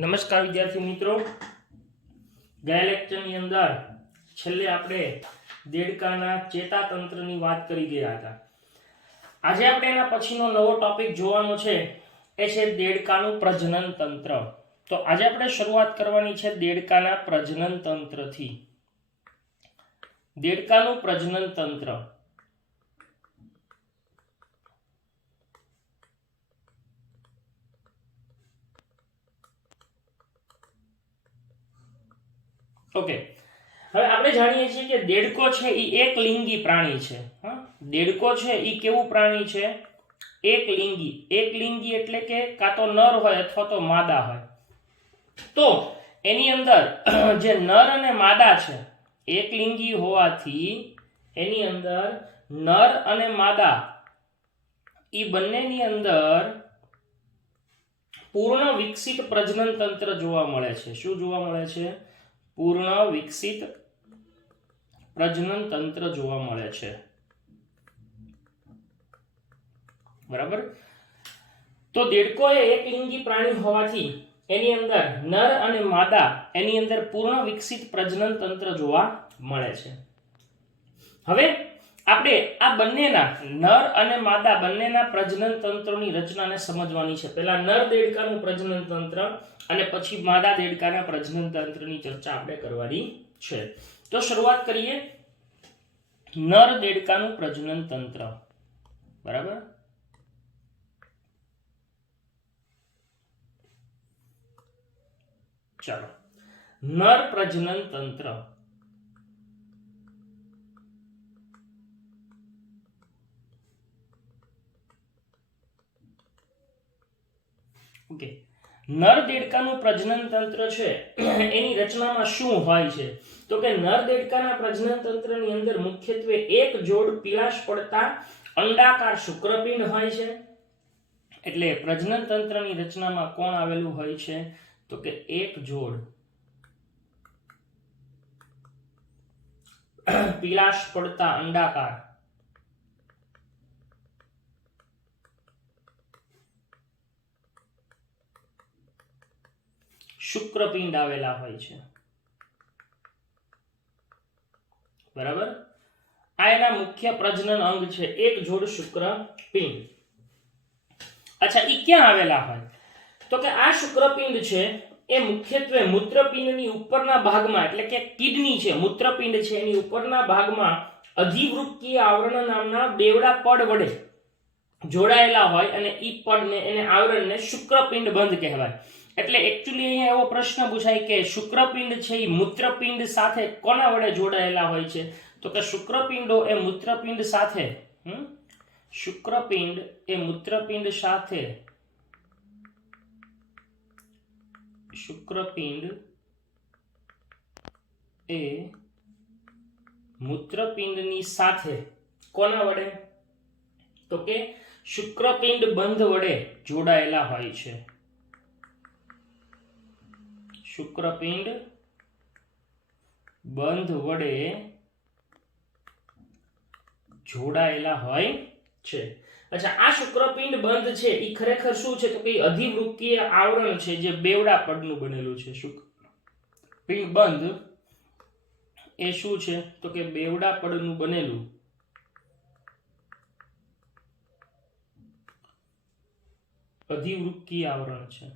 નમસ્કાર વિદ્યાર્થી મિત્રો, ગયા લેક્ચરની અંદર છેલ્લે આપણે દેડકાના ચેતાતંત્રની વાત કરી ગયા હતા. આજે આપણે એના પછીનો નવો ટોપિક જોવાનો છે, એ છે દેડકાનું પ્રજનન તંત્ર. તો આજે આપણે શરૂઆત કરવાની છે દેડકાના પ્રજનન તંત્રથી. દેડકાનું પ્રજનન તંત્ર. ઓકે, હવે આપણે જાણીએ છીએ કે દેડકો છે એ એક લિંગી પ્રાણી છે. દેડકો છે એ કેવું પ્રાણી છે? એક લિંગી. એક લિંગી એટલે કે કાં તો નર હોય અથવા તો માદા હોય. તો એની અંદર જે નર અને માદા છે, એક લિંગી હોવાથી એની અંદર નર અને માદા એ બંનેની અંદર પૂર્ણ વિકસિત પ્રજનન તંત્ર જોવા મળે છે. શું જોવા મળે છે? પૂર્ણ વિકસિત પ્રજનન તંત્ર જોવા મળે છે. બરાબર. તો દેડકો એ એક લિંગી પ્રાણી હોવાથી એની અંદર નર અને માદા એની અંદર પૂર્ણ વિકસિત પ્રજનન તંત્ર જોવા મળે છે. હવે આપણે આ બંનેના નર અને માદા બંનેના પ્રજનન તંત્રોની રચનાને સમજવાની છે. પહેલા નર દેડકાનું પ્રજનન તંત્ર અને પછી માદા દેડકાના પ્રજનન તંત્રની ચર્ચા આપણે કરવાની છે. તો શરૂઆત કરીએ નર દેડકાનું પ્રજનન તંત્ર. બરાબર. ચાલો, નર પ્રજનન તંત્ર. ઓકે, નર દેડકાનું પ્રજનન તંત્ર છે એની રચનામાં શું હોય છે? તો કે નર દેડકાના પ્રજનન તંત્રની અંદર મુખ્યત્વે એક જોડ પીળાશ પડતા અંડાકાર શુક્રપિંડ હોય છે. એટલે પ્રજનન તંત્રની રચનામાં કોણ આવેલું હોય છે? તો કે એક જોડ પીળાશ પડતા અંડાકાર શુક્રપિંડ આવેલા હોય છે. બરાબર. આ એના મુખ્ય પ્રજનન અંગ છે, એક જોડ શુક્રપિંડ. અચ્છા, એ ક્યાં આવેલા હોય? તો કે આ શુક્રપિંડ છે એ મુખ્યત્વે મૂત્રપિંડની ઉપરના ભાગમાં, એટલે કે કિડની છે, મૂત્રપિંડ છે એની ઉપરના ભાગમાં અધિવૃક્કીય આવરણ નામના બેવડા પડ વડે જોડાયેલા હોય અને ઈ પડને એને આવરણને શુક્રપિંડ બંધ કહેવાય. એટલે એકચ્યુઅલી અહીંયા એવો પ્રશ્ન પૂછાય કે શુક્રપિંડ છે એ મૂત્રપિંડ સાથે કોના વડે જોડાયેલા હોય છે? તો કે શુક્રપિંડો એ મૂત્રપિંડ સાથે શુક્રપિંડ એ મૂત્રપિંડ સાથે શુક્રપિંડ એ મૂત્રપિંડની સાથે કોના વડે? તો કે શુક્રપિંડ બંધ વડે જોડાયેલા હોય છે. શુક્રપિંડ બંધ વડે જોડાયેલા હોય છે. અચ્છા, આ શુક્રપિંડ બંધ છે એ ખરેખર શું છે? તો કે અધિવૃક્કીય આવરણ છે જે બેવડા પડનું બનેલું છે. શુક્રપિંડ બંધ એ શું છે? તો કે બેવડા પડનું બનેલું અધિવૃક્કીય આવરણ છે.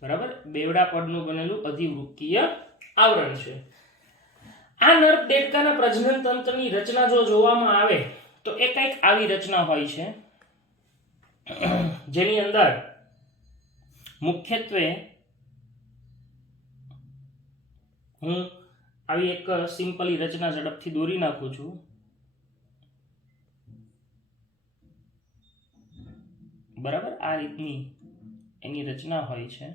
બરાબર. બેવડા પડનું બનેલું અધિવૃક્કીય આવરણ છે. આ નર દેડકાના પ્રજનન તંત્રની રચના જો જોવામાં આવે તો એ કંઈક આવી રચના હોય છે, જેની અંદર મુખ્યત્વે હું આવી એક સિમ્પલી રચના ઝડપથી દોરી નાખું છું. બરાબર. આ રીતની એની રચના હોય છે.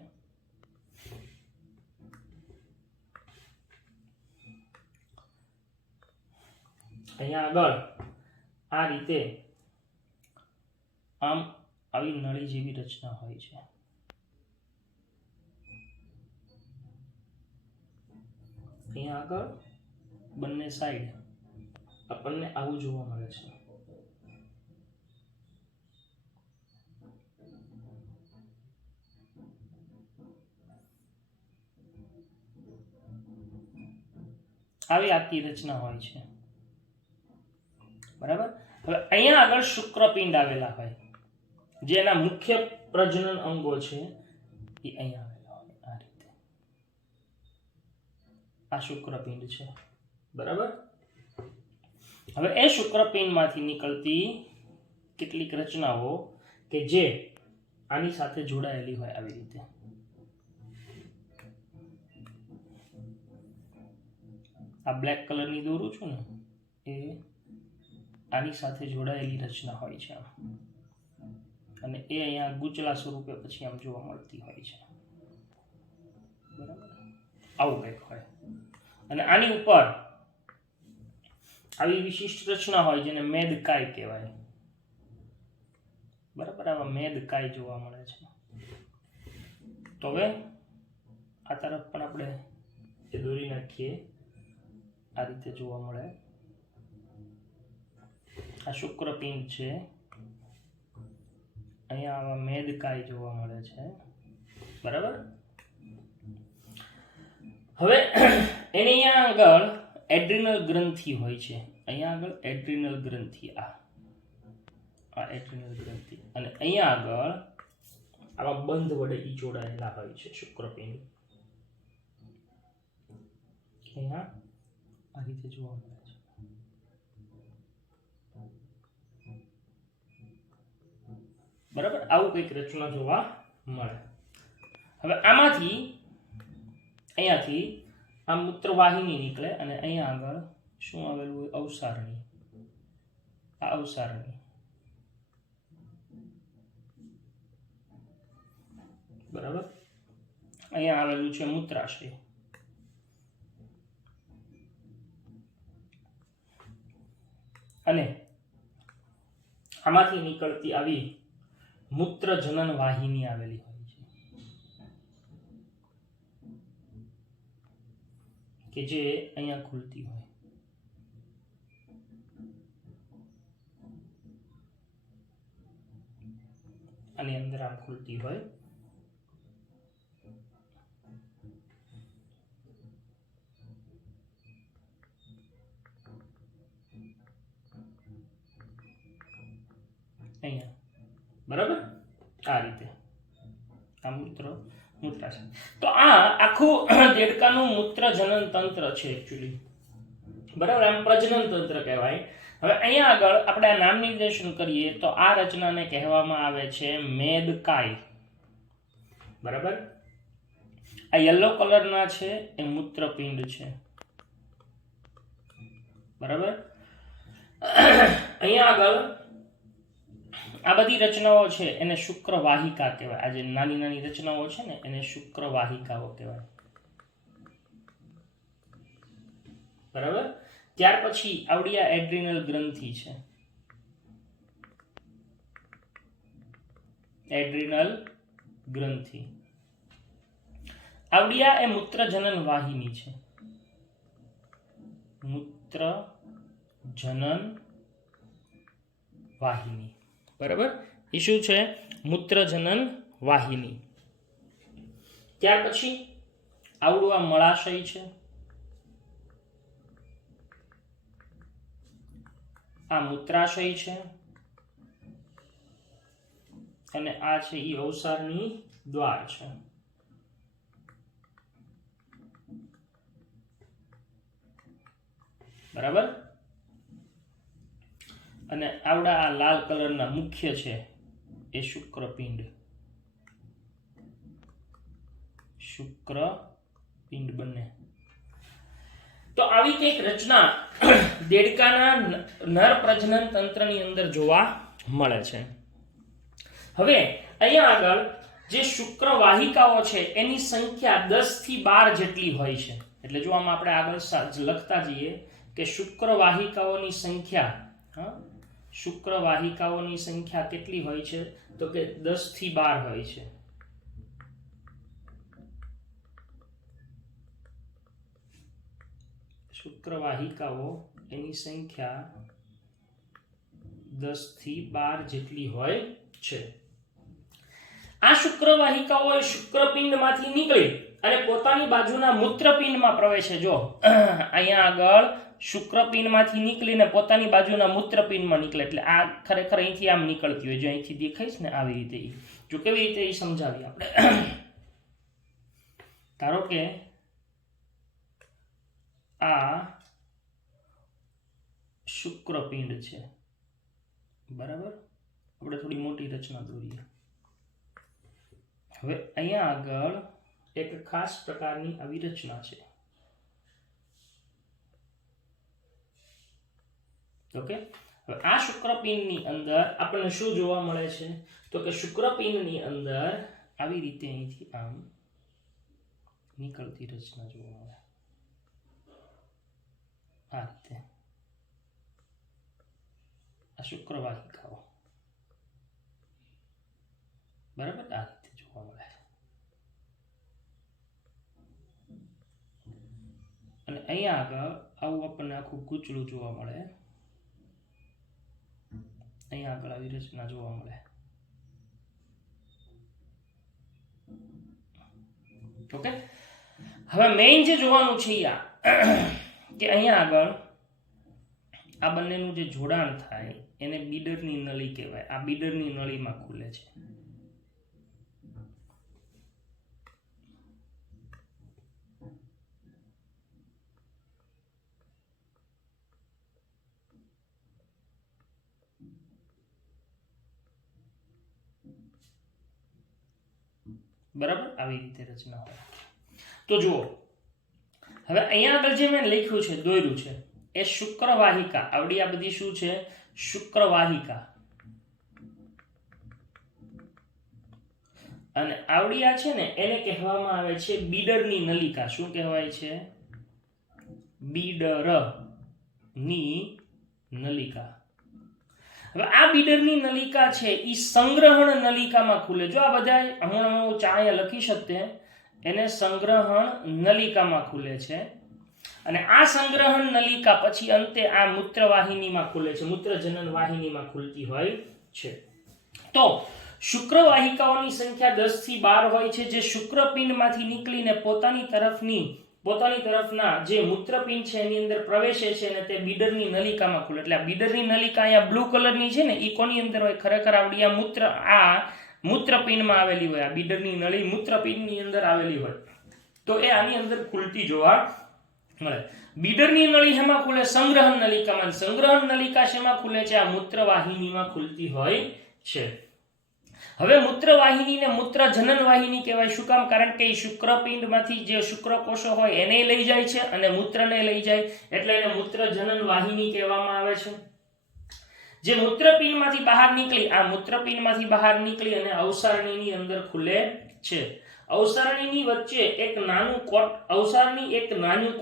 અહીંયા આગળ આ રીતે આમ આવી નળી જેવી રચના હોય છે. અહીંયા આગળ બંને સાઈડ આપણને આવું જોવા મળે છે. આવી આખી રચના હોય છે. બરાબર. હવે અહીંયા આગળ શુક્રપિંડ આવેલા હોય, જે એના મુખ્ય પ્રજનન અંગો છે એ અહીંયા આવેલા હોય આ રીતે. આ શુક્રપિંડ છે. બરાબર. હવે એ શુક્રપિંડમાંથી નીકળતી કેટલીક રચનાઓ કે જે આની સાથે જોડાયેલી હોય આવી રીતે. આ બ્લેક કલરની દોરું છું ને એ આની સાથે જોડાયેલી રચના હોય છે, અને એ અહીંયા ગુચલા સ્વરૂપે પછી આમ જોવા મળતી હોય છે. બરાબર. આવું કંઈક હોય. અને આની ઉપર આવી વિશિષ્ટ રચના હોય જેને મેદકાય કહેવાય. બરાબર. આવા મેદકાય જોવા મળે છે. તો હવે આ તરફ પણ આપણે એ દોરી નાખીએ. આ રીતે જોવા મળે. આ શુક્રપિંડ છે. અહીંયા આવા મેદકાય જોવા મળે છે. બરાબર. હવે એની અહીંયા આગળ એડ્રિનલ ગ્રંથિ હોય છે. અહીંયા આગળ એડ્રિનલ ગ્રંથિ, આ એડ્રિનલ ગ્રંથિ, અને અહીંયા આગળ આવા બંધ વડે ઈ જોડાયેલા હોય છે શુક્રપિંડ. અહીંયા આ રીતે જોવા મળે છે. બરાબર. આવું કંઈક રચના જોવા મળે. હવે આમાંથી અહીંયાથી આ મૂત્રવાહિની નીકળે અને અહીંયા આગળ શું આવેલું હોય? અવસારણી. આ અવસારણી. બરાબર. અહીંયા આવેલું છે મૂત્રાશય. અને આમાંથી નીકળતી આવી મૂત્ર જનન વાહિની આવેલી હોય છે કે જે અહીંયા ખુલતી હોય. આની અંદર આમ ખુલતી હોય. અહીંયા. બરાબર. આ રીતે આ મૂત્રાશય. તો આ આખું દેડકાનું મૂત્ર જનન તંત્ર છે એકચ્યુઅલી. બરાબર. આમ પ્રજનન તંત્ર કહેવાય. હવે અહીંયા આગળ આપણે આ નામ નિર્દેશન કરીએ તો આ રચનાને કહેવામાં આવે છે મેદકાય. બરાબર. આ યલો કલરના છે એ મૂત્રપિંડ છે. બરાબર. અહીંયા આગળ આ બધી રચનાઓ છે એને શુક્રવાહિકા કહેવાય. આ જે નાની નાની રચનાઓ છે ને એને શુક્રવાહિકાઓ કહેવાય. બરાબર. ત્યાર પછી આવડી આ એડ્રિનલ ગ્રંથિ છે. એડ્રિનલ ગ્રંથિ. આવડી આ એ મૂત્રજનન વાહિની છે. મૂત્રજનન વાહિની. બરાબર. એ શું છે? મૂત્રજનન વાહિની. ત્યાર પછી આવડું આ મળાશય છે. આ મૂત્રાશય છે અને આ છે એ અવસારની દ્વાર છે. બરાબર. અને આવડા આ લાલ કલરના મુખ્ય છે એ શુક્રપિંડ. શુક્રપિંડ બંને. તો આવી કંઈક રચના દેડકાના નર પ્રજનન તંત્રની અંદર જોવા મળે છે. હવે અહીંયા આગળ જે શુક્રવાહિકાઓ છે એની સંખ્યા 10 થી 12 જેટલી હોય છે. એટલે જો આમાં આપણે આગળ લખતા જઈએ કે શુક્રવાહિકાઓની સંખ્યા, શુક્રવાહિકાઓની સંખ્યા કેટલી હોય છે? તો કે 10 થી 12 હોય છે. શુક્રવાહિકાઓ એની સંખ્યા 10 થી 12 જેટલી હોય છે. આ શુક્રવાહિકાઓ શુક્રપિંડમાંથી નીકળી અને પોતાની બાજુના મૂત્રપિંડમાં પ્રવેશે. જો અહીંયા આગળ શુક્રપિંડમાંથી નીકળીને પોતાની બાજુના મૂત્રપિંડમાં નીકળે, એટલે આ ખરેખર અહીંથી આમ નીકળતી હોય, જો અહીંથી દેખાય છે ને આવી રીતે. જો કેવી રીતે એ સમજાવીએ આપણે. ધારો કે આ શુક્રપિંડ છે, બરાબર. આપણે થોડી મોટી રચના દોરીએ. હવે અહીંયા આગળ એક ખાસ પ્રકારની આવી રચના છે. ઓકે, હવે આ શુક્રપિંડની અંદર આપણને શું જોવા મળે છે? તો કે શુક્રપિંડની અંદર આવી રીતે અહીંથી આમ નીકળતી રચના જોવા મળે. આ રીતે આ શુક્રવાહિકાઓ, બરાબર, આ રીતે જોવા મળે. અને અહીંયા આગળ આવું આપણને આખું ગૂંચળું જોવા મળે. અહીંયા આગળ આવી રચના જોવા મળે. ઓકે, હવે મેઇન જે જોવાનું છે કે અહીંયા આગળ આ બંનેનું જે જોડાણ થાય એને બીડરની નળી કહેવાય. આ બીડરની નળીમાં ખુલે છે. બરાબર, આવી રીતે રચના હોય. તો જુઓ, હવે અહીંયા આગળ જે મેં લખ્યું છે, દોર્યું છે, એ શુક્રવાહિકા. આવડી આ બધી શું છે? શુક્રવાહિકા. અને આવડી આ છે ને એને કહેવામાં આવે છે બીડરની નલિકા. શું કહેવાય છે? બીડરની નલિકા. હવે આ બીડરની નલિકા છે એ સંગ્રહણ નલિકામાં ખુલે. જો આ બધા હું ચાયા લખી શકતે, એને સંગ્રહણ નલિકામાં ખુલે છે. અને આ સંગ્રહણ નલિકા પછી અંતે આ મૂત્રવાહિનીમાં ખુલે છે, મૂત્રજનન વાહિનીમાં ખુલતી હોય છે. તો શુક્રવાહિકાઓની સંખ્યા 10 થી 12 હોય છે, જે શુક્રપિંડમાંથી નીકળીને પોતાની તરફના જે મૂત્રપિંડ છે એની અંદર પ્રવેશે છે અને તે બીડરની નલિકામાં ખુલે. એટલે આ બીડરની નલિકા અહીંયા બ્લુ કલરની છે ને, એ કોની અંદર હોય? ખરેખર આવડી આ મૂત્રપિંડમાં આવેલી હોય. આ બીડરની નળી મૂત્રપિંડની અંદર આવેલી હોય, તો એ આની અંદર ખુલતી જોવા મળે. બીડરની નળી શેમાં ખુલે? સંગ્રહણ નલિકામાં. સંગ્રહણ નલિકા શેમાં ખુલે છે? આ મૂત્રવાહિનીમાં ખુલતી હોય છે. હવે મૂત્રવાહિનીને મૂત્રજનન વાહિની કહેવાય. શું કામ? કારણ કે શુક્રપિંડમાંથી જે શુક્રકોષો હોય એને લઈ જાય છે અને મૂત્રને લઈ જાય, એટલે એને મૂત્રજનન વાહિની કહેવામાં આવે છે. જે મૂત્રપિંડમાંથી બહાર નીકળી, આ મૂત્રપિંડમાંથી બહાર નીકળી અને અવસારણીની અંદર ખુલે છે. અવસારણીની વચ્ચે એક નાનું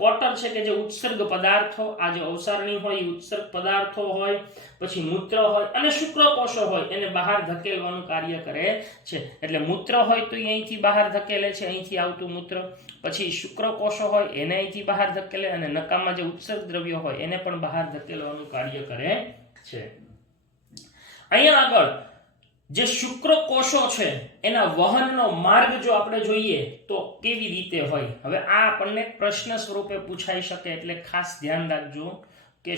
કોટર છે કે જે ઉત્સર્ગ પદાર્થો, આ જે અવસારણી હોય એ ઉત્સર્ગ પદાર્થો હોય, પછી મૂત્ર હોય અને શુક્રકોષો હોય એને બહાર ધકેલવાનું કાર્ય કરે છે. એટલે મૂત્ર હોય તો અહીંથી બહાર ધકેલે છે, અહીંથી આવતું મૂત્ર. પછી શુક્રકોષો હોય એને અહીંથી બહાર ધકેલે અને નકામાં જે ઉત્સર્ગ દ્રવ્ય હોય એને પણ બહાર ધકેલવાનું કાર્ય કરે છે. અહીંયા આગળ જે શુક્રકોષો છે એના વહનનો માર્ગ જો આપણે જોઈએ તો કેવી રીતે હોય. હવે આ આપણને પ્રશ્ન સ્વરૂપે પૂછાઈ શકે, એટલે ખાસ ધ્યાન રાખજો કે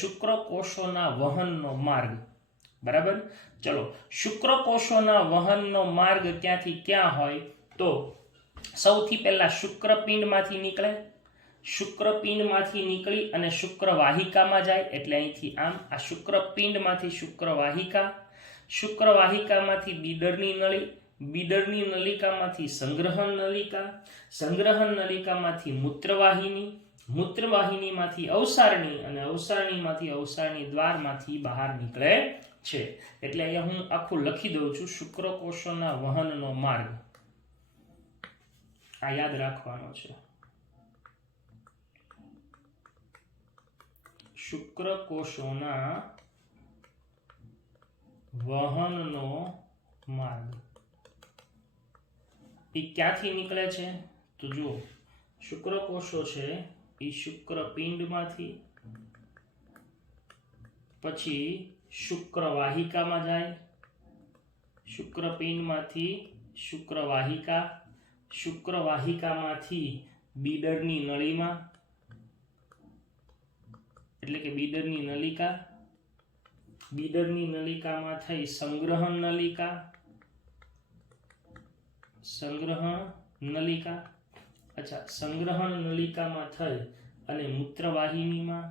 શુક્રકોષોના વહનનો માર્ગ. બરાબર, ચલો, શુક્રકોષોના વહનનો માર્ગ ક્યાંથી ક્યાં હોય? તો સૌથી પહેલા શુક્રપિંડમાંથી નીકળે. શુક્રપિંડમાંથી નીકળી અને શુક્રવાહિકામાં જાય, એટલે અહીંથી આમ આ શુક્રપિંડમાંથી શુક્રવાહિકા, શુક્રવાહિકામાંથી બીડરની નળી, બીડરની નલિકામાંથી સંગ્રહણ નલિકા, સંગ્રહણ નલિકામાંથી મૂત્રવાહિની, મૂત્રવાહિનીમાંથી અવસારણી અને અવસારણીમાંથી અવસારણી દ્વારમાંથી બહાર નીકળે છે. એટલે અહીંયા હું આખું લખી દઉં છું, શુક્રકોષોના વહનનો માર્ગ. આ યાદ રાખવાનો છે. શુક્રકોષોના વહનનો માર્ગ એ ક્યાંથી નીકળે છે? તો જુઓ, શુક્રકોષો છે એ શુક્રપિંડમાંથી પછી શુક્રવાહિકામાં જાય, શુક્રપિંડમાંથી શુક્રવાહિકા, શુક્રવાહિકામાંથી બીડરની નળીમાં એટલે કે બીડરની નલિકા, બીડરની નલિકામાં થઈ સંગ્રહણ નલિકા, સંગ્રહણ નલિકા, અચ્છા સંગ્રહણ નલિકામાં થઈ અને મૂત્રવાહિનીમાં,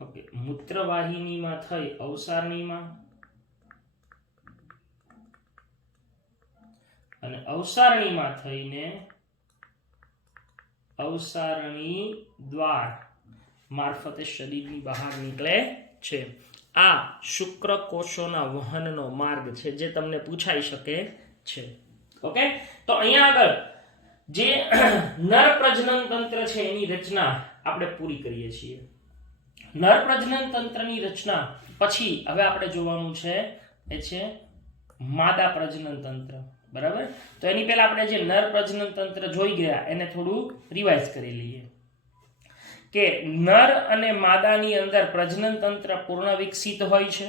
ઓકે મૂત્રવાહિનીમાં થઈ અવસારણીમાં અને અવસારણીમાં થઈને અવસારણી દ્વાર મારફતે શરીરની બહાર નીકળે છે. આ શુક્રકોષોના વહનનો માર્ગ છે જે તમને પૂછાઈ શકે છે. ઓકે, તો અહીંયા આગળ જે નર પ્રજનન તંત્ર છે એની રચના આપણે પૂરી કરીએ છીએ. નર પ્રજનન તંત્રની રચના પછી હવે આપણે જોવાનું છે એ છે માદા પ્રજનન તંત્ર. બરાબર, તો એની પહેલા આપણે જે નર પ્રજનન તંત્ર જોઈ ગયા એને થોડું રિવાઇઝ કરી લઈએ કે નર અને માદાની અંદર પ્રજનન તંત્ર પૂર્ણ વિકસિત હોય છે.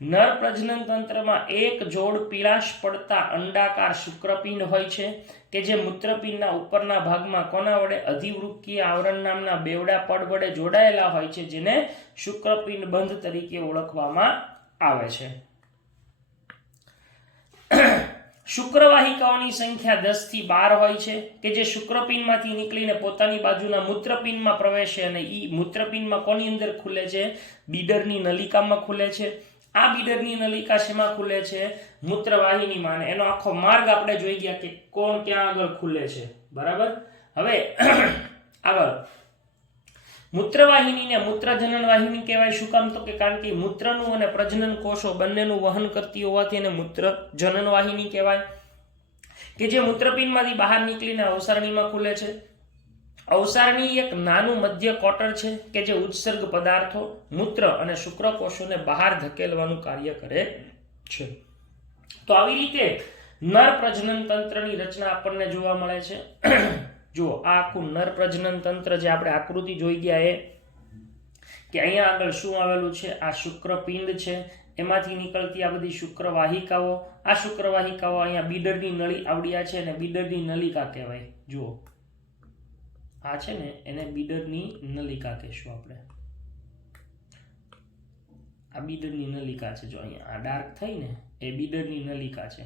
નર પ્રજનન તંત્રમાં એક જોડ પીળાશ પડતા અંડાકાર શુક્રપિંડ હોય છે કે જે મૂત્રપિંડના ઉપરના ભાગમાં કોના વડે અધિવૃક્કીય આવરણ નામના બેવડા પડ વડે જોડાયેલા હોય છે, જેને શુક્રપિંડ બંધ તરીકે ઓળખવામાં આવે છે. શુક્રવાહિકાઓની સંખ્યા 10 થી 12 હોય છે કે જે શુક્રપિંડમાંથી નીકળીને પોતાની બાજુના મૂત્રપિંડમાં પ્રવેશે અને ઈ મૂત્રપિંડમાં કોની અંદર ખુલે છે? બીડરની નલિકામાં ખુલે છે. આ બીડરની નલિકા શેમાં ખુલે છે? મૂત્રવાહિનીમાં. અને એનો આખો માર્ગ આપણે જોઈ ગયા કે કોણ ક્યાં આગળ ખુલે છે. બરાબર, હવે આગળ મૂત્રવાહિનીને મૂત્રજનન વાહિની કહેવાય. શું કામ? તો કે કારણ કે મૂત્રનું અને પ્રજનન કોષો બંનેનું વહન કરતી હોવાથી એને મૂત્રજનન વાહિની કહેવાય, કે જે મૂત્રપિંડમાંથી બહાર નીકળીને અવસારણીમાં ખુલે છે. અવસારણી એક નાનું મધ્ય કોટર છે કે જે ઉત્સર્ગ પદાર્થો મૂત્ર અને શુક્રકોષોને બહાર ધકેલવાનું કાર્ય કરે છે. તો આવી રીતે નર પ્રજનન તંત્રની રચના આપણને જોવા મળે છે. જુઓ, આ આખું નર પ્રજનન તંત્ર જે આપણે આકૃતિ જોઈ ગયા એ કે અહીંયા આગળ શું આવેલું છે? આ શુક્રપિંડ છે, એમાંથી નીકળતી આ બધી શુક્રવાહિકાઓ. આ શુક્રવાહિકાઓ અહીંયા બીડરની નળી આવડ્યા છે અને બીડરની નલિકા કહેવાય. જુઓ, આ છે ને એને બીડરની નલિકા કહેશું આપણે. આ બીડરની નલિકા છે. જો અહીંયા આ ડાર્ક થઈ ને એ બીડરની નલિકા છે.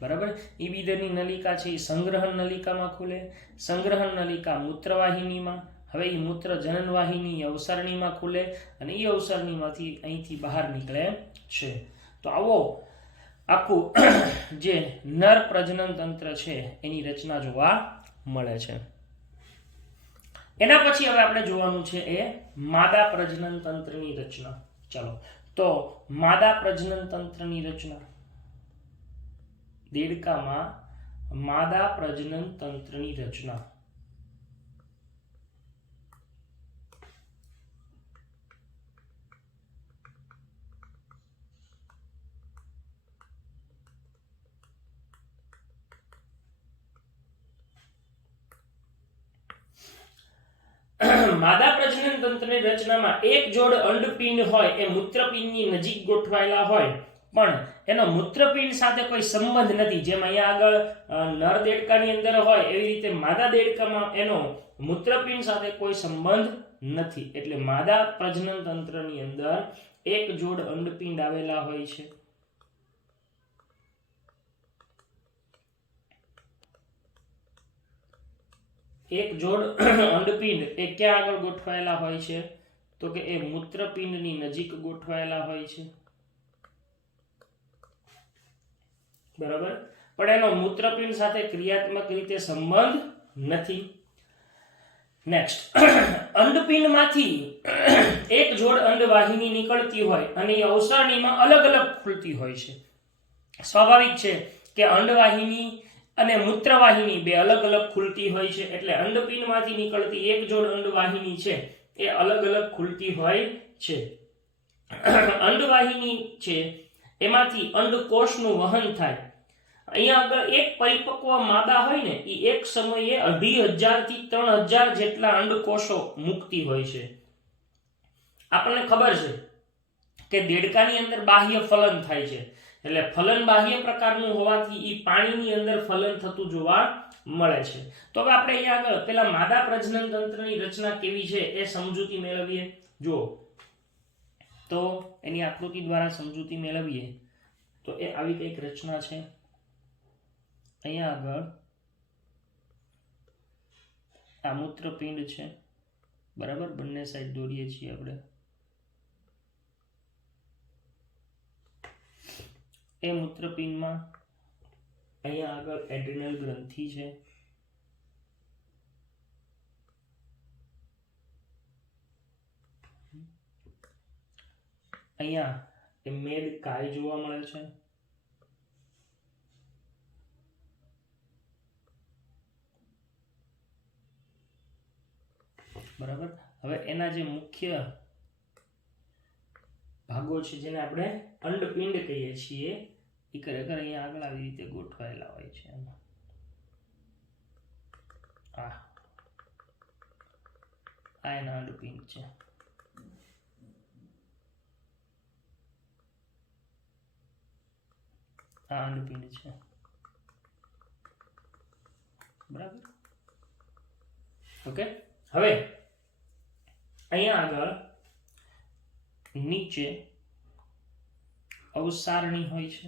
બરાબર, એ બીડરની નલિકા છે એ સંગ્રહણ નલિકામાં ખુલે. સંગ્રહણ નલિકા મૂત્રવાહિનીમાં, હવે એ મૂત્ર જનન વાહિની અવસારણીમાં ખુલે અને એ અવસારણીમાંથી અહીંથી બહાર નીકળે છે. તો આવો આખું જે નર પ્રજનન તંત્ર છે એની રચના જોવા મળે છે. એના પછી હવે આપણે જોવાનું છે એ માદા પ્રજનન તંત્રની રચના. ચાલો, તો માદા પ્રજનન તંત્રની રચના. દેડકામાં માદા પ્રજનન તંત્રની રચના. માદા પ્રજનન તંત્રની રચનામાં એક જોડ અંડપિંડ હોય એ મૂત્રપિંડની નજીક ગોઠવાયેલા હોય પણ એનો મૂત્રપિંડ સાથે કોઈ સંબંધ નથી. જેમ અહીંયા આગળ નર દેડકાની અંદર હોય એવી રીતે માદા દેડકામાં એનો મૂત્રપિંડ સાથે કોઈ સંબંધ નથી. એટલે માદા પ્રજનન તંત્રની અંદર એક જોડ અંડપિંડ આવેલા હોય છે. એક જોડ અંડપિંડ એ ક્યાં આગળ ગોઠવાયેલા હોય છે? તો કે એ મૂત્રપિંડની નજીક ગોઠવાયેલા હોય છે. બરાબર, પણ એનો મૂત્રપિંડ સાથે ક્રિયાત્મક રીતે સંબંધ નથી. નેક્સ્ટ, અંડપિંડમાંથી એક જોડ અંડવાહિની નીકળતી હોય અને એ અવસારણીમાં અલગ અલગ ખુલતી હોય છે. સ્વાભાવિક છે કે અંડવાહિની અને મૂત્રવાહિની બે અલગ અલગ ખુલતી હોય છે. એટલે અંડપિંડમાંથી નીકળતી એક જોડ અંડવાહિની છે એ અલગ અલગ ખુલતી હોય છે. અંડવાહિની છે એમાંથી અંડકોષનું વહન થાય અહીંયા આગળ એક પરિપક્વ માદા હોય ને એ એક સમયે 2500 થી 3000 જેટલા અંડકોષો મૂકતી હોય છે. આપણને ખબર છે કે દેડકાની અંદર બાહ્ય ફલન થાય છે, એટલે ફલન બાહ્ય પ્રકારનું હોવાથી એ પાણીની અંદર ફલન થતું જોવા મળે છે. તો હવે આપણે અહીંયા આગળ પેલા માદા પ્રજનન તંત્રની રચના કેવી છે એ સમજૂતી મેળવીએ. જો તો એની આકૃતિ દ્વારા સમજૂતી મેળવીએ તો એ આવી કંઈક રચના છે. અહીંયા આગળ આ મૂત્રપિંડ છે, બરાબર, બંને સાઈડ દોરીએ છીએ આપણે. એ મૂત્રપિંડમાં અહીંયા આગળ એડ્રિનલ ગ્રંથિ છે, અહીંયા એ મેદ કાય જોવા મળે છે, બરાબર. હવે એના જે મુખ્ય ભાગો છે જેને આપણે અંડપિંડ કહીએ છીએ એ ખરેખર અહીંયા આગળ આવી રીતે ગોઠવાયેલા હોય છે. આ એના અંડપિંડ છે. આ અંડપિંડ છે, બરાબર. ઓકે. હવે અહીંયા આગળ નીચે અવસારણી હોય છે,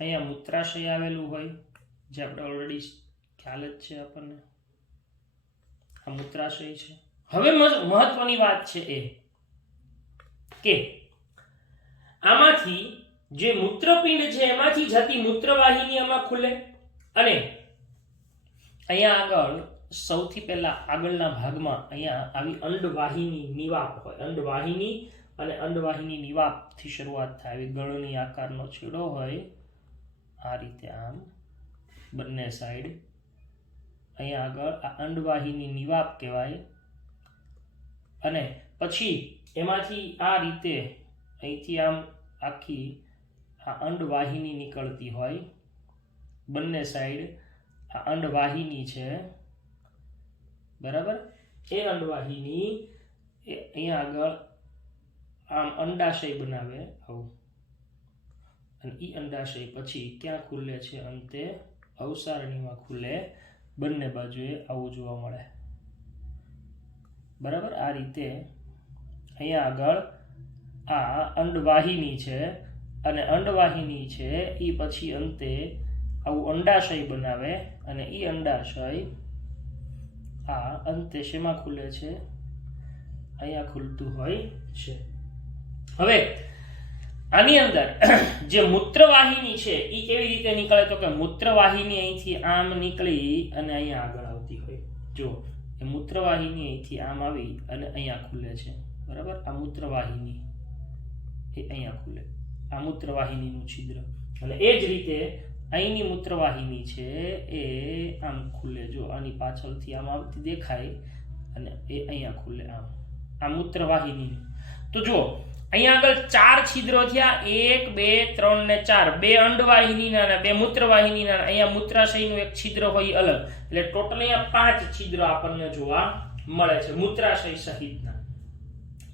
અહીંયા મૂત્રાશય આવેલું હોય જે આપણે ઓલરેડી ખ્યાલ જ છે આપણને. આ મૂત્રાશય છે. હવે મહત્વની વાત છે એ કે આમાંથી જે મૂત્રપિંડ છે એમાંથી જતી મૂત્રવાહિની આમાં ખુલે અને અહીંયા આગળ સૌથી પહેલા આગળના ભાગમાં અહીંયા આવી અંડવાહિની નિવાપ હોય. અંડવાહિની અને અંડવાહિની નિવાપથી શરૂઆત થાય. આવી ગળણી આકારનો છેડો હોય આ રીતે, આમ બંને સાઈડ. અહીંયા આગળ આ અંડવાહિની નિવાપ કહેવાય અને પછી એમાંથી આ રીતે અહીંથી આમ આખી આ અંડવાહિની નીકળતી હોય બંને સાઈડ. આ અંડવાહિની છે, બરાબર. એ અંડવાહિની એ અહીંયા આગળ આમ અંડાશય બનાવે આવું, અને એ અંડાશય પછી ક્યાં ખુલે છે? અંતે અવસારણીમાં ખુલે. બંને બાજુએ આવું જોવા મળે, બરાબર. આ રીતે અહીંયા આગળ આ અંડવાહિની છે અને અંડવાહિની છે એ પછી અંતે આવું અંડાશય બનાવે અને એ અંડાશય આ અંતે શેમાં ખુલે છે? અહીંયા ખુલતું હોય છે. હવે આની અંદર જે મૂત્રવાહિની છે એ કેવી રીતે નીકળે? તો કે મૂત્રવાહિની અહીંથી આમ નીકળી અને અહીંયા આગળ આવતી હોય. જો એ મૂત્રવાહિની અહીંથી આમ આવી અને અહીંયા ખુલે છે, બરાબર. આ મૂત્રવાહિની એ અહીંયા ખુલે, આ મૂત્રવાહિનીનું છિદ્ર. અને એ જ રીતે અહીંની મૂત્રવાહિની છે એ આમ ખુલે. જો આની પાછળથી આમ આવતી દેખાય અને એ અહીંયા ખુલે આમ. આ મૂત્રવાહિની. તો જો અહીંયા આગળ 4 છિદ્રો થયા, 1 2 3 ને 4. 2 અંડવાહિનીના અને 2 મૂત્રવાહિનીના. અહીંયા મૂત્રાશયનું એક છિદ્ર હોય અલગ, એટલે ટોટલ અહીંયા 5 છિદ્રો આપણને જોવા મળે છે મૂત્રાશય સહિતના,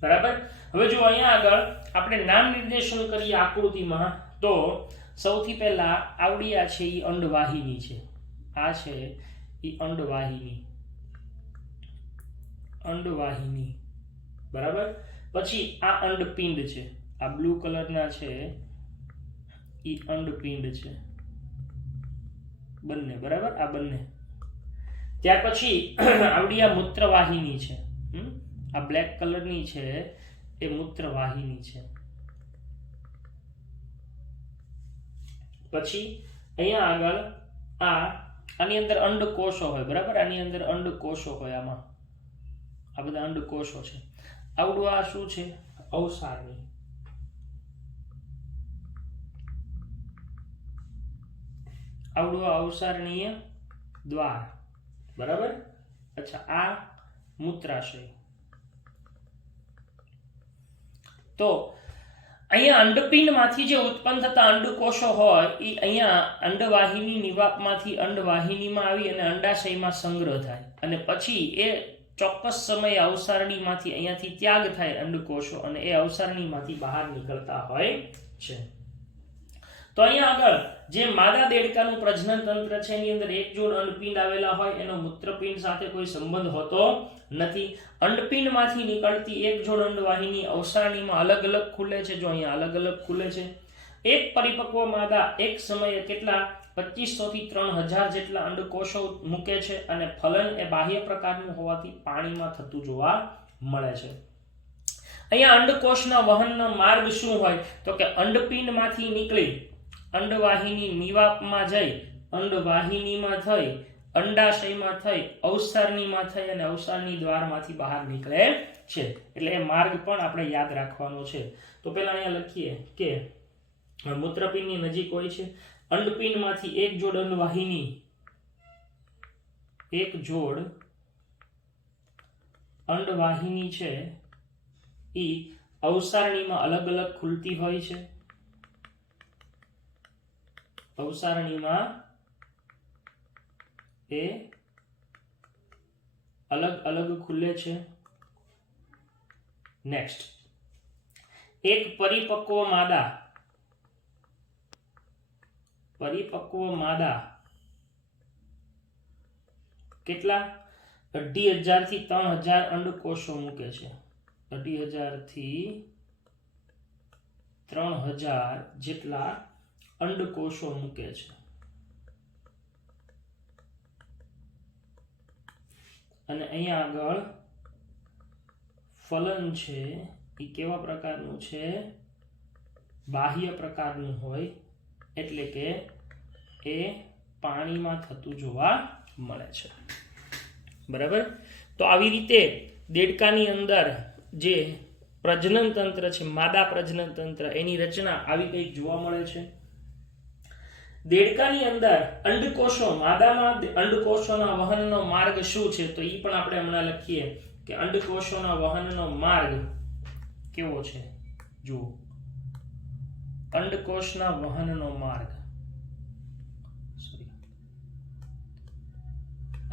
બરાબર. હવે જો અહીંયા આગળ આપણે નામ નિર્દેશન કરીએ આકૃતિમાં તો સૌથી પહેલા આવડિયા છે એ અંડવાહિની છે. આ છે એ અંડવાહિની, બરાબર. પછી આ અંડપિંડ છે, આ બ્લુ કલરના છે એ અંડપિંડ છે બંને, બરાબર. આ બંને. ત્યાર પછી આવડિયા મૂત્રવાહિની છે, આ બ્લેક કલરની છે એ મૂત્રવાહિની છે. પછી અહીંયા આગળ આની અંદર અંડકોષો હોય, બરાબર. આની અંદર અંડકોષો હોય, આમાં આ બધા અંડકોષો છે. આવડું આ શું છે? અવસારણી. આવડું અવસારણીય દ્વાર, બરાબર. અચ્છા, આ મૂત્રાશય. તો અહીંયા અંડપિંડમાંથી જે ઉત્પન્ન થતા અંડકોષો હોય એ અહીંયા અંડવાહિની નિવાપમાંથી અંડવાહિનીમાં આવી અને અંડાશયમાં સંગ્રહ થાય અને પછી એ ચોક્કસ સમયે અવસારણીમાંથી અહીંયાથી ત્યાગ થાય અંડકોષો અને એ અવસારણીમાંથી બહાર નીકળતા હોય છે. તો અહીંયા આગળ જે માદા દેડકાનું પ્રજનન તંત્ર છે એની અંદર એક જોડ અંડપિંડ આવેલા હોય, એનો મૂત્રપિંડ સાથે કોઈ સંબંધ હોતો નથી. અંડપિંડમાંથી નીકળતી એક જોડ અંડવાહિની અવસારણીમાં અલગ અલગ ખુલે છે. જો અહીંયા અલગ અલગ ખુલે છે. એક પરિપક્વ માદા એક સમયે કેટલા 2500 થી 3000 જેટલા અંડકોષો મૂકે છે અને ફલન એ બાહ્ય પ્રકારનું હોવાથી પાણીમાં થતું જોવા મળે છે. અહીંયા અંડકોષના વહનનો માર્ગ શું હોય તો કે અંડપિંડમાંથી નીકળી અંડવાહિની નિવાપમાં જઈ અંડવાહિનીમાં થઈ અંડાશયમાં થઈ અવસારણીમાં થઈ અને અવસારની દ્વારમાંથી બહાર નીકળે છે. એટલે એ માર્ગ પણ આપણે યાદ રાખવાનો છે. તો પહેલા અહીંયા લખીએ કે મૂત્રપિંડની નજીક હોય છે. અંડપિંડમાંથી એક જોડ અંડવાહિની છે એ અવસારણીમાં અલગ અલગ ખુલતી હોય છે. અવસારણીમાં એ અલગ અલગ ખુલે છે. નેક્સ્ટ, એક પરિપક્વ માદા કેટલા 28000 થી 3000 અંડકોષો મૂકે છે. 28000 થી 3000 જેટલા અંડકોષો મૂકે છે. અને અહીંયા આગળ ફલન છે એ કેવા પ્રકારનું છે? બાહ્ય પ્રકારનું હોય, એટલે કે એ પાણીમાં થતું જોવા મળે છે. બરાબર. તો આવી રીતે દેડકાની અંદર જે પ્રજનન તંત્ર છે, માદા પ્રજનન તંત્ર, એની રચના આવી કંઈક જોવા મળે છે. દેડકાની અંદર અંડકોષો, માદામાં અંડકોષોના વહનનો માર્ગ શું છે તો એ પણ આપણે હમણાં લખીએ કે અંડકોષોના વહનનો માર્ગ કેવો છે. જુઓ, અંડકોષના વહનનો માર્ગ,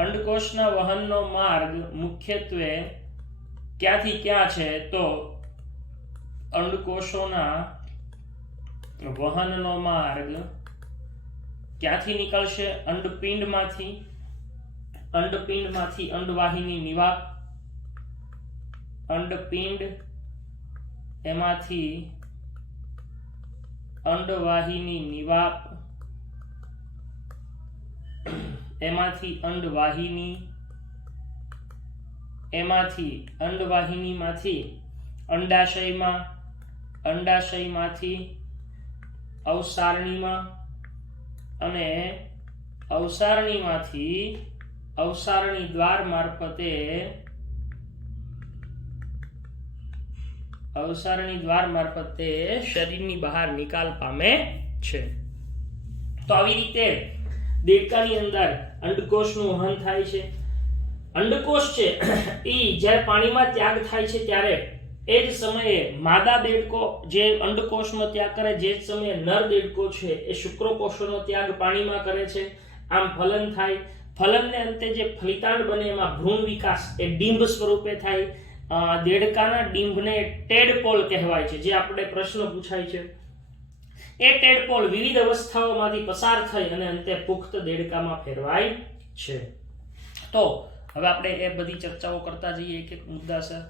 અંડકોષના વહનનો માર્ગ મુખ્યત્વે ક્યાંથી ક્યાં છે તો અંડકોષોના વહનનો માર્ગ ક્યાંથી નીકળશે? અંડપિંડમાંથી અંડવાહિની નિવાપ, અંડપિંડ એમાંથી અંડવાહિની નિવાપ, એમાંથી અંડવાહિનીમાંથી અંડાશયમાં, અંડાશયમાંથી અવસારણીમાં અને અવસારણીમાંથી અવસારણી દ્વાર મારફતે શરીરની બહાર નિકાલ પામે છે. તો આવી રીતે દેડકાની અંદર અંડકોષનું વહન થાય છે. અંડકોષ છે એ જ્યારે પાણીમાં ત્યાગ થાય છે ત્યારે એ જ સમયે માદા દેડકો જે અંડકોષનો ત્યાગ કરે, જે જ સમયે નર દેડકો છે એ શુક્રકોષોનો ત્યાગ પાણીમાં કરે છે. આમ ફલન થાય. ફલનને અંતે જે ફલિતાંડ બને એમાં ભ્રૂણ વિકાસ એ ડિંભ સ્વરૂપે થાય. દેડકાના ડિંભને ટેડપોલ કહેવાય છે. જે આપણે પ્રશ્ન પૂછાય છે એ ટેડપોલ વિવિધ અવસ્થાઓમાંથી પસાર થઈ અને અંતે પુખ્ત દેડકામાં ફેરવાય છે. તો હવે આપણે એ બધી ચર્ચાઓ કરતા જઈએ એક એક મુદ્દાસર.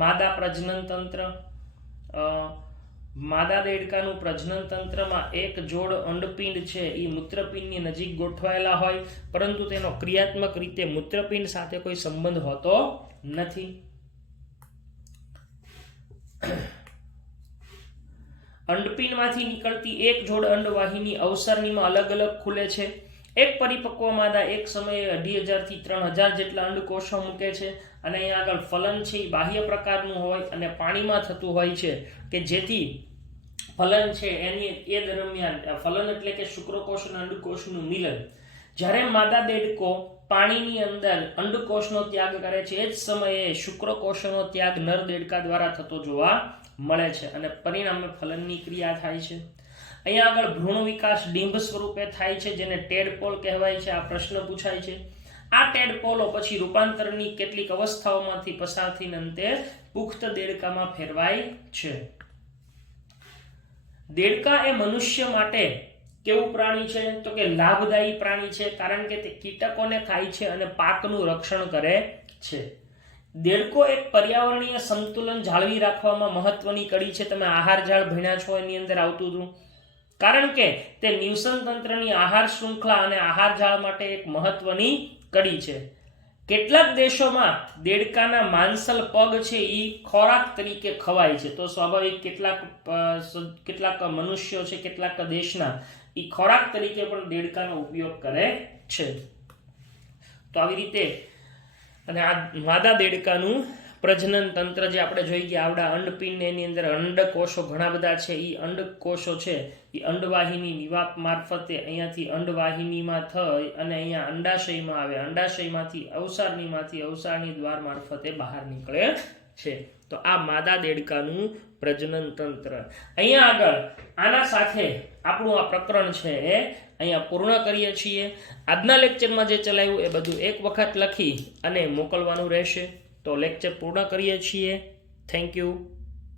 માદા પ્રજનન તંત્ર. માદા દેડકાનું પ્રજનન તંત્રમાં એક જોડ અંડપિંડ છે એ મૂત્રપિંડની નજીક ગોઠવાયેલા હોય, પરંતુ તેનો ક્રિયાત્મક રીતે મૂત્રપિંડ સાથે કોઈ સંબંધ હોતો નથી. અંડપિંડમાંથી નીકળતી એક જોડ અંડવાહિની અવસારણીમાં અલગ અલગ ખુલે છે. એક પરિપક્વ માદા એક સમયે 28000 થી 3000 જેટલા અંડકોષો મૂકે છે અને અહીંયા આગળ ફલન છે એ બાહ્ય પ્રકારનું હોય અને પાણીમાં થતું હોય છે કે જેથી ફલન છે એ દરમિયાન ફલન એટલે કે શુક્રકોષ અને અંડકોષનું મિલન, જ્યારે માદા દેડકો પાણીની અંદર અંડકોષનો ત્યાગ કરે છે એ જ સમયે શુક્રકોષનો ત્યાગ નર દેડકા દ્વારા થતો જોવા મળે છે અને પરિણામે ફલનની ક્રિયા થાય છે. અહીંયા આગળ ભ્રૂણ વિકાસ ડિંભ સ્વરૂપે થાય છે જેને ટેડપોલ કહેવાય છે. આ પ્રશ્ન પૂછાય છે. આ ટેડપોલો પછી રૂપાંતરની કેટલીક અવસ્થાઓમાંથી પસાર થઈને અંતે પુખ્ત દેડકામાં ફેરવાય છે. દેડકા એ મનુષ્ય માટે કેવું પ્રાણી છે તો કે લાભદાયી પ્રાણી છે, કારણ કે તે કીટકોને ખાય છે અને પાકનું રક્ષણ કરે છે. દેડકો એક પર્યાવરણીય સંતુલન જાળવી રાખવામાં મહત્વની કડી છે. તમે આહાર જાળ ભણ્યા છો, એની અંદર આવતું હતું, કારણ કે તે નિવસન તંત્રની આહાર શૃંખલા અને આહાર જાળ માટે એક મહત્વની કડી છે. કેટલાક દેશોમાં દેડકાના માંસલ પગ છે એ ખોરાક તરીકે ખવાય છે. તો સ્વાભાવિક કેટલાક મનુષ્યો છે, કેટલાક દેશના એ ખોરાક તરીકે પણ દેડકાનો ઉપયોગ કરે છે. તો આવી રીતે અને આ માદા દેડકાનું પ્રજનન તંત્ર જે આપણે જોઈ ગયા, આવડા અંડપિંડ એની અંદર અંડકોષો ઘણા બધા છે. એ અંડકોષો છે એ અંડવાહિની નિવાપ મારફતે અહીંયાથી અંડવાહિનીમાં થઈ અને અહીંયા અંડાશયમાં આવે, અંડાશયમાંથી અવસારની દ્વાર મારફતે બહાર નીકળે છે. તો આ માદા દેડકાનું પ્રજનન તંત્ર. અહીંયા આગળ આના સાથે આપણું આ પ્રકરણ છે એ અહીંયા પૂર્ણ કરીએ છીએ. આજના લેક્ચરમાં જે ચલાવ્યું એ બધું એક વખત લખી અને મોકલવાનું રહેશે. તો લેક્ચર પૂર્ણ કરીએ છીએ. Thank you.